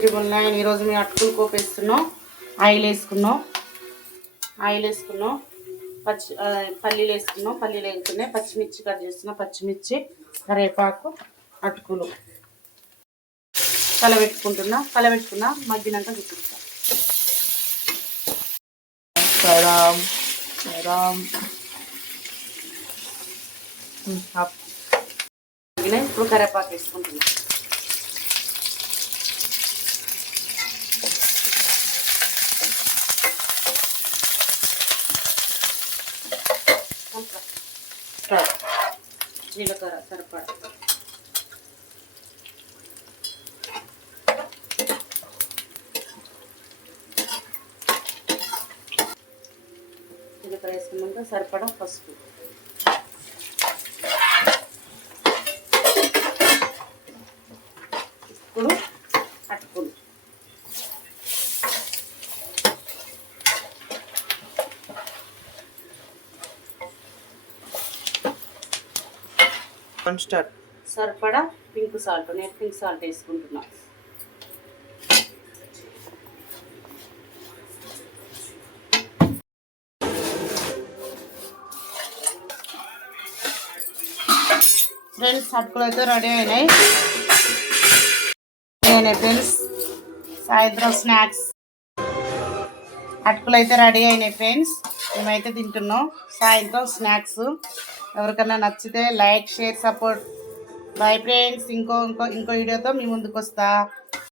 ఉన్నాయి. ఈరోజు మేము అటుకులు కోపేస్తున్నాం. ఆయిల్ వేసుకున్నాం. పల్లీలు వేసుకున్నాం. పల్లీలు వేగుతున్నాయి. పచ్చిమిర్చి కట్ చేస్తున్నాం. పచ్చిమిర్చి, కరివేపాకు, అటుకులు కలబెట్టుకున్నా మగ్గినాక చూపిస్తాం. ఇప్పుడు కరివేపాకు వేసుకుంటున్నాం. జీలకర్ర సరిపడా, జీలకర్ర వేసుకున్నాక సరిపడా పసుపు, ఇప్పుడు అటుకులు, సరిపడా పింక్ సాల్ట్. నేను పింక్ సాల్ట్ వేసుకుంటున్నా. ఫ్రెండ్స్ అటుకులు అయితే రెడీ అయినాయి ఫ్రెండ్స్. సాయంత్రం స్నాక్స్ అటుకులు అయితే రెడీ అయినాయి ఫ్రెండ్స్. మేమైతే తింటున్నాం సాయంత్రం స్నాక్స్. ఎవరికన్నా నచ్చితే like, share, support. Bye friends. ఇంకో వీడియోతో మీ ముందుకు వస్తా.